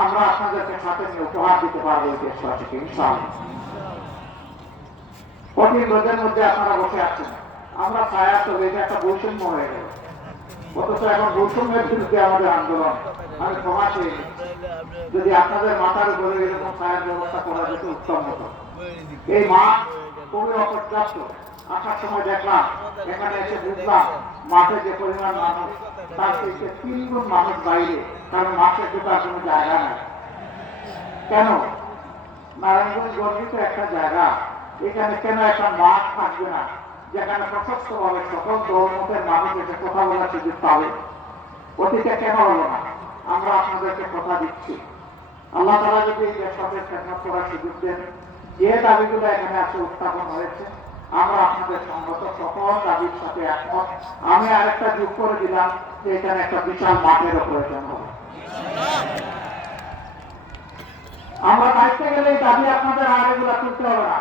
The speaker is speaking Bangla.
আমরা আপনাদেরকে সাথে নিয়ে উপহার দিতে পারবো এই দেশবাসীকে ইনশাআল্লাহ। কঠিন রোদের মধ্যে আপনারা বসে আছেন, আমরা ছায়া তো এটা একটা বৈষম্য হয়ে গেল, অথচ এখন বৈষম্যের বিরুদ্ধে আমাদের আন্দোলন। আমি ক্ষমা চেয়ে যদি আপনাদের মাথার উপরে এরকম ছায়ার ব্যবস্থা করা যেত উত্তম হতো। এই মাঠ খুবই অপর্যাপ্ত। আসার সময় দেখলাম, এখানে এসে বুঝলাম মাঠে যে পরিমাণ মানুষ, তার থেকে 3 গুণ মানুষ বাইরে, কারণ মাঠে ঢোকার কোনো জায়গা নাই। কেন? নারায়ণগঞ্জ গর্বিত একটা জায়গা, এখানে কেন একটা মাঠ থাকবে না যেখানে প্রশস্ত ভাবে সকল দলমতের মানুষ এসে কথা বলার সুযোগ পাবে? অতীতে কেন হলো না? আমরা আপনাদেরকে কথা দিচ্ছি, আল্লাহ তাআলা যদি এই দেশের খেদমত করার সুযোগ দেন, যে দাবিগুলো এখানে আছে উত্থাপন হয়েছে, আমরা আপনাদের সঙ্গত সকল দাবির সাথে একমত। আমি আরেকটা যোগ করে দিলাম যে এখানে একটা বিশাল মাঠেরও প্রয়োজন হবে। আমরা দায়িত্বে গেলে এই দাবি আপনাদের আর এগুলা তুলতে হবে না।